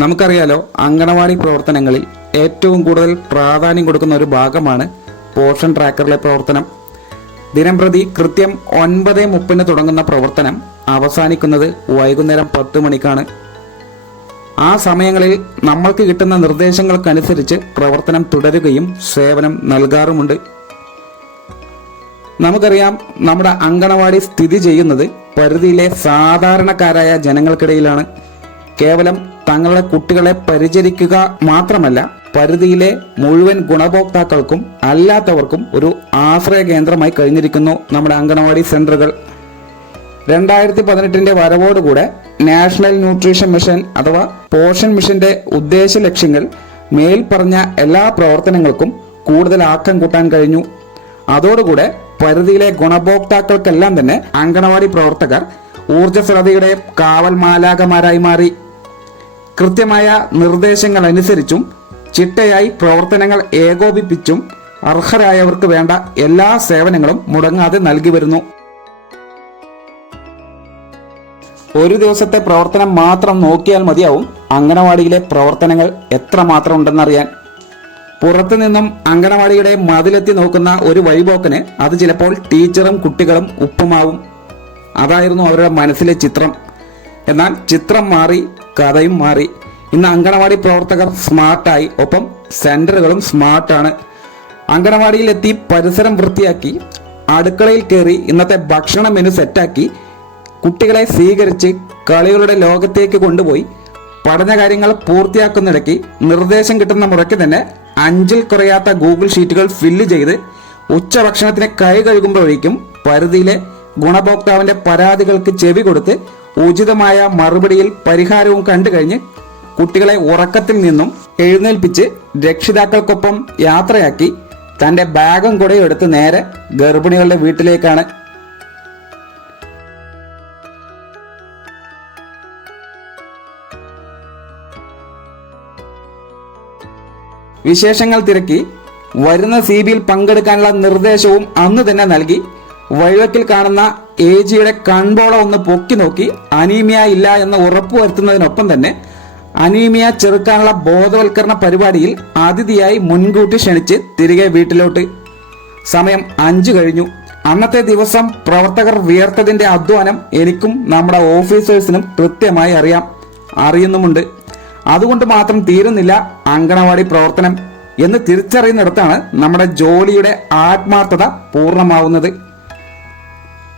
നമുക്കറിയാലോ, അങ്കണവാടി പ്രവർത്തനങ്ങളിൽ ഏറ്റവും കൂടുതൽ പ്രാധാന്യം കൊടുക്കുന്ന ഒരു ഭാഗമാണ് പോഷൻ ട്രാക്കറിലെ പ്രവർത്തനം. ദിനംപ്രതി കൃത്യം 9:30 തുടങ്ങുന്ന പ്രവർത്തനം അവസാനിക്കുന്നത് വൈകുന്നേരം 10 മണിക്കാണ്. ആ സമയങ്ങളിൽ നമ്മൾക്ക് കിട്ടുന്ന നിർദ്ദേശങ്ങൾക്കനുസരിച്ച് പ്രവർത്തനം തുടരുകയും സേവനം നൽകാറുമുണ്ട്. നമുക്കറിയാം, നമ്മുടെ അങ്കണവാടി സ്ഥിതി ചെയ്യുന്നത് പരിധിയിലെ സാധാരണക്കാരായ ജനങ്ങൾക്കിടയിലാണ്. കേവലം തങ്ങളുടെ കുട്ടികളെ പരിചരിക്കുക മാത്രമല്ല, പരിധിയിലെ മുഴുവൻ ഗുണഭോക്താക്കൾക്കും അല്ലാത്തവർക്കും ഒരു ആശ്രയ കേന്ദ്രമായി കഴിഞ്ഞിരിക്കുന്നു നമ്മുടെ അങ്കണവാടി സെന്ററുകൾ. 2018 വരവോടുകൂടെ നാഷണൽ ന്യൂട്രീഷൻ മിഷൻ അഥവാ പോഷൻ മിഷന്റെ ഉദ്ദേശ ലക്ഷ്യങ്ങൾ മേൽപ്പറഞ്ഞ എല്ലാ പ്രവർത്തനങ്ങൾക്കും കൂടുതൽ ആക്കം കൂട്ടാൻ കഴിഞ്ഞു. അതോടുകൂടെ പരിധിയിലെ ഗുണഭോക്താക്കൾക്കെല്ലാം തന്നെ അങ്കണവാടി പ്രവർത്തകർ ഊർജ്ജസ്വലതയുടെ കാവൽ മാലാഖമാരായി മാറി. കൃത്യമായ നിർദ്ദേശങ്ങൾ അനുസരിച്ചും ചിട്ടയായി പ്രവർത്തനങ്ങൾ ഏകോപിപ്പിച്ചും അർഹരായവർക്ക് വേണ്ട എല്ലാ സേവനങ്ങളും മുടങ്ങാതെ നൽകി വരുന്നു. ഒരു ദിവസത്തെ പ്രവർത്തനം മാത്രം നോക്കിയാൽ മതിയാവും അങ്കണവാടിയിലെ പ്രവർത്തനങ്ങൾ എത്രമാത്രം ഉണ്ടെന്നറിയാൻ. പുറത്തു നിന്നും അങ്കണവാടിയുടെ മതിലെത്തി നോക്കുന്ന ഒരു വഴിപോക്കന് അത് ചിലപ്പോൾ ടീച്ചറും കുട്ടികളും ഉപ്പുമാവും. അതായിരുന്നു അവരുടെ മനസ്സിലെ ചിത്രം. എന്നാൽ ചിത്രം മാറി, കഥയും മാറി. ഇന്ന് അങ്കണവാടി പ്രവർത്തകർ സ്മാർട്ടായി, ഒപ്പം സെന്ററുകളും സ്മാർട്ടാണ്. അങ്കണവാടിയിലെത്തി പരിസരം വൃത്തിയാക്കി, അടുക്കളയിൽ കയറി ഇന്നത്തെ ഭക്ഷണ മെനു സെറ്റാക്കി, കുട്ടികളെ സ്വീകരിച്ച് കളികളുടെ ലോകത്തേക്ക് കൊണ്ടുപോയി പഠന കാര്യങ്ങൾ പൂർത്തിയാക്കുന്നിടയ്ക്ക് നിർദ്ദേശം കിട്ടുന്ന മുറയ്ക്ക് തന്നെ 5-ൽ കുറയാത്ത ഗൂഗിൾ ഷീറ്റുകൾ ഫില്ല് ചെയ്ത് ഉച്ചഭക്ഷണത്തിന് കൈ കഴുകുമ്പോഴേക്കും പരിധിയിലെ ഗുണഭോക്താവിന്റെ പരാതികൾക്ക് ചെവി കൊടുത്ത് ഉചിതമായ മറുപടിയിൽ പരിഹാരവും കണ്ടു കഴിഞ്ഞ് കുട്ടികളെ ഉറക്കത്തിൽ നിന്നും എഴുന്നേൽപ്പിച്ച് രക്ഷിതാക്കൾക്കൊപ്പം യാത്രയാക്കി തന്റെ ബാഗും കൂടെ എടുത്ത് നേരെ ഗർഭിണികളുടെ വീട്ടിലേക്കാണ്. വിശേഷങ്ങൾ തിരക്കി വരുന്ന CBയിൽ പങ്കെടുക്കാനുള്ള നിർദ്ദേശവും അന്ന് തന്നെ നൽകി. വഴിവെക്കിൽ കാണുന്ന AGയുടെ കൺപോള ഒന്ന് പൊക്കി നോക്കി അനീമിയ ഇല്ല എന്ന് ഉറപ്പുവരുത്തുന്നതിനൊപ്പം തന്നെ അനീമിയ ചെറുക്കാനുള്ള ബോധവൽക്കരണ പരിപാടിയിൽ അതിഥിയായി മുൻകൂട്ടി ക്ഷണിച്ച് തിരികെ വീട്ടിലോട്ട്. സമയം 5 കഴിഞ്ഞു. അന്നത്തെ ദിവസം പ്രവർത്തകർ വിയർത്തതിന്റെ അധ്വാനം എനിക്കും നമ്മുടെ ഓഫീസേഴ്സിനും കൃത്യമായി അറിയുന്നുമുണ്ട്. അതുകൊണ്ട് മാത്രം തീരുന്നില്ല അങ്കണവാടി പ്രവർത്തനം എന്ന് തിരിച്ചറിയുന്നിടത്താണ് നമ്മുടെ ജോലിയുടെ ആത്മാർത്ഥത പൂർണ്ണമാവുന്നത്.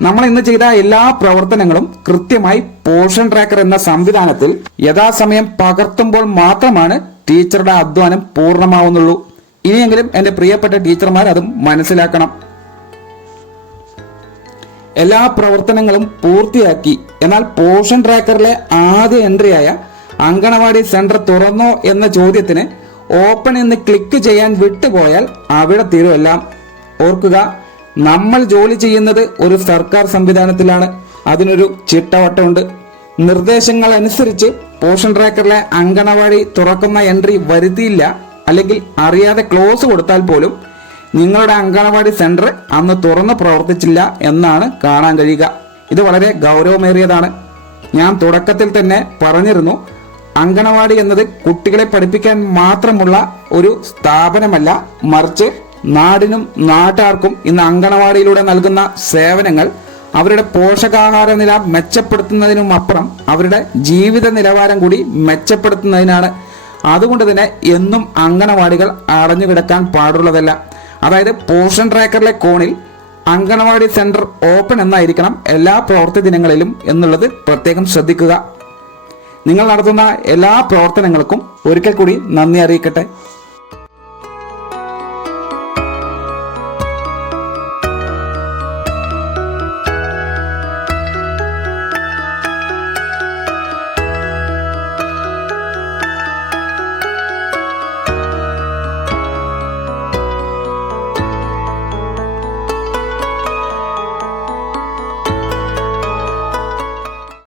നമ്മൾ ഇന്ന് ചെയ്ത എല്ലാ പ്രവർത്തനങ്ങളും കൃത്യമായി പോഷൻ ട്രാക്കർ എന്ന സംവിധാനത്തിൽ യഥാസമയം പകർത്തുമ്പോൾ മാത്രമാണ് ടീച്ചറുടെ അധ്വാനം പൂർണ്ണമാവുന്നുള്ളൂ. ഇനിയെങ്കിലും എൻ്റെ പ്രിയപ്പെട്ട ടീച്ചർമാർ അതും മനസ്സിലാക്കണം. എല്ലാ പ്രവർത്തനങ്ങളും പൂർത്തിയാക്കി. എന്നാൽ പോഷൻ ട്രാക്കറിലെ ആദ്യ എൻട്രിയായ അങ്കണവാടി സെന്റർ തുറന്നോ എന്ന ചോദ്യത്തിന് ഓപ്പൺ എന്ന് ക്ലിക്ക് ചെയ്യാൻ വിട്ടുപോയാൽ അവിടെ തീരുമെല്ലാം. ഓർക്കുക, നമ്മൾ ജോലി ചെയ്യുന്നത് ഒരു സർക്കാർ സംവിധാനത്തിലാണ്. അതിനൊരു ചിട്ടവട്ടമുണ്ട്. നിർദ്ദേശങ്ങൾ അനുസരിച്ച് പോഷൻ ട്രാക്കറിലെ അങ്കണവാടി തുറക്കുന്ന എൻട്രി വരുത്തിയില്ല, അല്ലെങ്കിൽ അറിയാതെ ക്ലോസ് കൊടുത്താൽ പോലും നിങ്ങളുടെ അങ്കണവാടി സെന്റർ അന്ന് തുറന്ന് പ്രവർത്തിച്ചില്ല എന്നാണ് കാണാൻ കഴിയുക. ഇത് വളരെ ഗൗരവമേറിയതാണ്. ഞാൻ തുടക്കത്തിൽ തന്നെ പറഞ്ഞിരുന്നു, അങ്കണവാടി എന്നത് കുട്ടികളെ പഠിപ്പിക്കാൻ മാത്രമുള്ള ഒരു സ്ഥാപനമല്ല, മറിച്ച് നാടിനും നാട്ടാർക്കും ഇന്ന് അങ്കണവാടിയിലൂടെ നൽകുന്ന സേവനങ്ങൾ അവരുടെ പോഷകാഹാര നില മെച്ചപ്പെടുത്തുന്നതിനും അപ്പുറം അവരുടെ ജീവിത നിലവാരം കൂടി മെച്ചപ്പെടുത്തുന്നതിനാണ്. അതുകൊണ്ട് തന്നെ എന്നും അങ്കണവാടികൾ അടഞ്ഞു കിടക്കാൻ പാടുള്ളതല്ല. അതായത് പോഷൻ ട്രാക്കറിലെ കോണിൽ അങ്കണവാടി സെന്റർ ഓപ്പൺ എന്നായിരിക്കണം എല്ലാ പ്രവൃത്തി ദിനങ്ങളിലും എന്നുള്ളത് പ്രത്യേകം ശ്രദ്ധിക്കുക. നിങ്ങൾ നടത്തുന്ന എല്ലാ പ്രവർത്തനങ്ങൾക്കും ഒരിക്കൽ കൂടി നന്ദി അറിയിക്കട്ടെ.